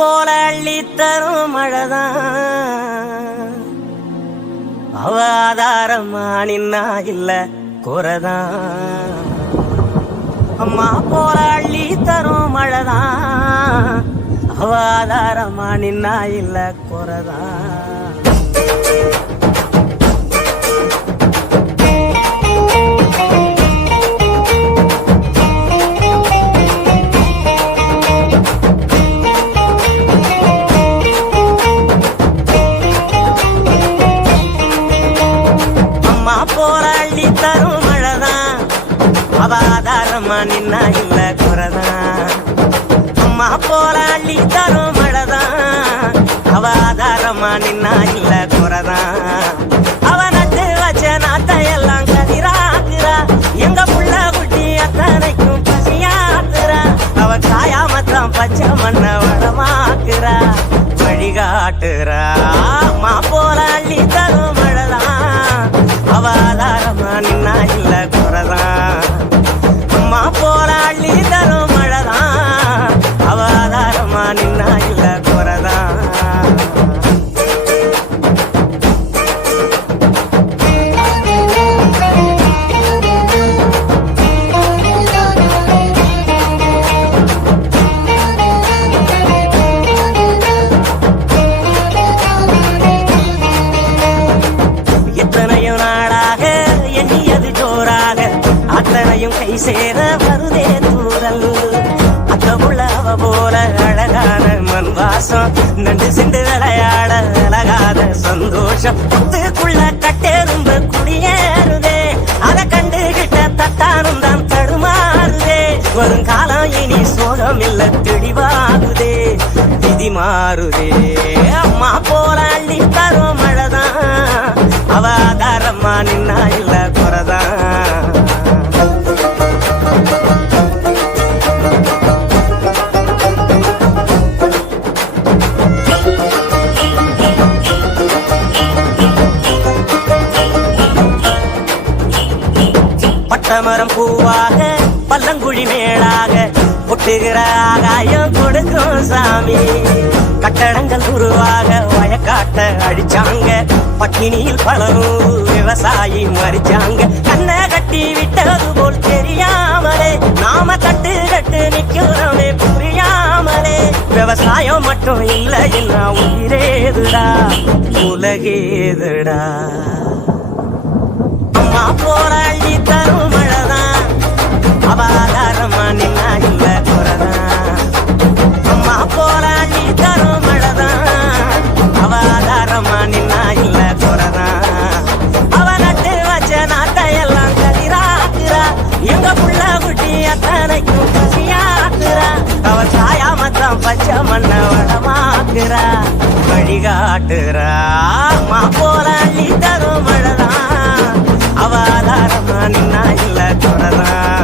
போல அள்ளி தரும் மழைதான் அவ ஆதாரமா நின்னா இல்ல குறைதான். அம்மா போல அள்ளி தரும் மழைதான் அவ ஆதாரமா நின்னா இல்ல குறைதான். போராளி தரும் மழைதான் அவ ஆதாரமா நின்னா இல்ல குறைதான். அம்மா போராளி தரும் மழைதான் அவ ஆதாரமா நின்னா இல்ல குறைதான். அவ நட்டு வச்ச நாட்டை எல்லாம் கதிராக்குறா, எங்க புள்ள குட்டி அத்தனைக்கும் பசியாக்குறா. அவ காயாமத்தான் பச்சை மண்ண வளமாக்குறா, வழிகாட்டுறா. அம்மா போராளி தரும் மழைதான் அவ ஆதாரமா நின்னா இல்ல குறைதான். அம்மா போராளி தரும் மழைதான் அவ ஆதாரமா நின்னா இல்ல குறைதான். எத்தனையும் நாளாக எண்ணியது ஜோராக அத்தனையும் கை சேர வருதே தூரல். அத்த உள்ள அவ போல அழகான மண் வாசம் நண்டு சிண்டு விளையாட அழகாத சந்தோஷம் புத்துக்குள்ள கட்டெரும்பு குடியேறுதே. அதை கண்டுகிட்ட தட்டானும் தான் தடுமாறுதே. வருங்காலம் இனி சோகம் இல்ல தெளிவாகுதே, விதி மாறுதே. அம்மா போல அள்ளி தரும் மழைதான் அவ ஆதாரமா நின்னா இல்ல குறைதான். பட்டமரம் பூவாக பல்லங்குழி மேலாக ஒட்டுகிற ஆகாயம் கொடுக்கும் சாமி. கட்டடங்கள் உருவாக வயக்காட்ட அழிச்சாங்க, பட்டினியில் பலரும் விவசாயி மறிச்சாங்க. கண்ணை கட்டி விட்டது போல் தெரியாமலே நாம கட்டு கட்டு நிக்கிறோமே புரியாமலே. விவசாயம் மட்டும் இல்ல இல்ல உயிரேதுடா உலகேதுடா. அம்மா போராளி தரும் மழைதான் அவ ஆதாரமா நின்னா இல்ல குறைதான். அம்மா போராளி தரும் மழைதான் அவ ஆதாரமா நின்னா இல்ல குறைதான். அவ நட்டு வச்ச நாட்டை எல்லாம் கதிராக்குறா, எங்க புள்ள குட்டி அத்தனைக்கும் பசியாக்குறா. அவ சாயாமத்தான் பச்சை மண்ண வளமாக்குறா, வழிகாட்டுறா. அம்மா போராளி தரும் மழைதான் அவ ஆதாரமா நின்னா இல்ல குறைதான்.